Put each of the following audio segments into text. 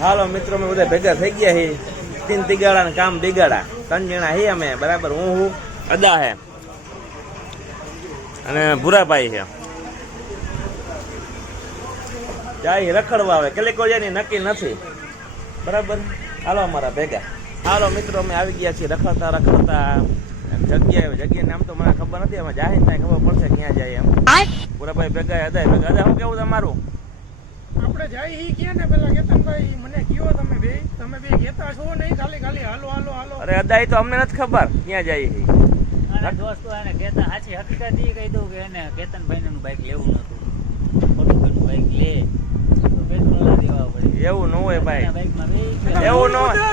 હાલો મિત્રો અમે બધા ભેગા થઈ ગયા છે તીન તિગાડા ને કામ બિગાડા ત્રણ જણા હી અમે. બરાબર હું હું અદા હે. અને ભૂરાભાઈ છે જાય રખડવા આવે કેટલી કોઈ એની નક્કી નથી. બરાબર? હાલો અમારા ભેગા. હાલો મિત્રો અમે આવી ગયા છીએ રખડતા રખડતા. જગ્યાએ જગ્યાએ નામ તો મને ખબર નથી. અમે જાય ત્યાં ખબર પડશે ક્યાં જાય એમ. ભૂરાભાઈ ભેગા અદા ભેગા. અદા શું કેવું તમારું? આપણે જાય ઈ કે ને પેલા કેતનભાઈ મને કયો તમે બે તમે બે કહેતા છો નહીં ખાલી ખાલી હાલો હાલો હાલો. અરે અદાય તો અમને નથી ખબર ક્યાં જાય ઈ. મારા દોસ્તો એને કહેતા સાચી હકીકત ઈ કહી દઉં કે એને કેતનભાઈ નું બાઈક લેવું નતું. ખોટું બાઈક લે. એવું ન હોય ભાઈ. એવું ન હોય.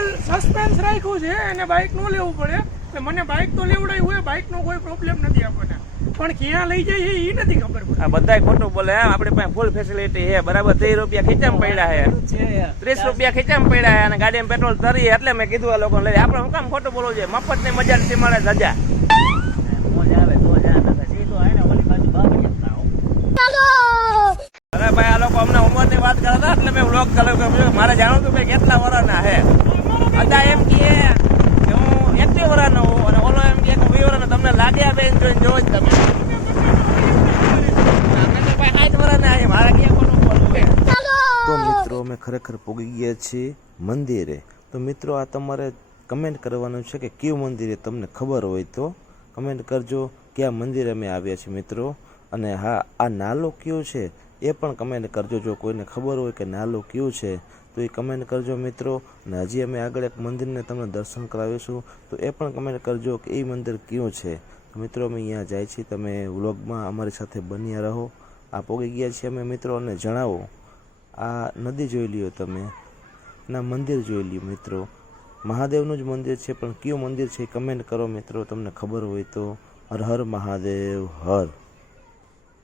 સસ્પેન્સ રાખ્યું છે એને બાઇકનું લેવું પડે. એટલે મને બાઇક તો લેવડાવી હોય બાઇક નો કોઈ પ્રોબ્લેમ નથી આપણને. પણ ક્યાં લઈ જાય એ નથી ખબર પડતી. આ બધાય ખોટું બોલે હે આપણી પાસે ફૂલ ફેસિલિટી છે. બરાબર ત્રીસ રૂપિયા ખેંચામ પડ્યા છે. ત્રીસ રૂપિયા ખેંચામ પડ્યા છે અને ગાડીમાં પેટ્રોલ તરી એટલે મેં કીધું આ લોકોને લઈ આપણે હું કામ ખોટું બોલવું છે? મફતની મજા નથી મળે સજા અરે ભાઈ આ લોકો અમને ઉંમરની વાત કરતા એટલે મેં વ્લોગ કર્યો. મારે જાણવું હતું કે કેટલા વર્ષના છે. બધા એમ કહે કે હું એકવી વર્ષનો હું અને ઓલો એમ કહે કે વીસ વર્ષનો તમને લાગે આ બેન જોઈને જોવો જ તમે અમે તો ભાઈ સાઠ વર્ષના છે મારે ક્યાં ખોટું બોલવું છે તો મિત્રો અમે ખરેખર પૂગી ગયા છીએ મંદિરે. તો મિત્રો, આ તમારે કમેન્ટ કરવાનું છે કે કયું મંદિરે તમને ખબર હોય તો કમેન્ટ કરજો કયા મંદિરે અમે આવ્યા છીએ મિત્રો. અને હા, આ નાલો કયો છે એ પણ કમેન્ટ કરજો. જો કોઈને ખબર હોય કે નાલો કયું છે, તો એ કમેન્ટ કરજો મિત્રો. અને હજી અમે આગળ એક મંદિરને તમને દર્શન કરાવીશું, તો એ પણ કમેન્ટ કરજો કે એ મંદિર કયું છે. મિત્રો, અમે અહીંયા જાય છીએ. તમે વ્લોગમાં અમારી સાથે બન્યા રહો. આ પોગી ગયા છીએ અમે મિત્રો, અને જણાવો. આ નદી જોઈ લ્યો તમે. ના, મંદિર જોઈ લ્યો મિત્રો. મહાદેવનું જ મંદિર છે, પણ કયું મંદિર છે કમેન્ટ કરો મિત્રો, તમને ખબર હોય તો. હર હર મહાદેવ, હર.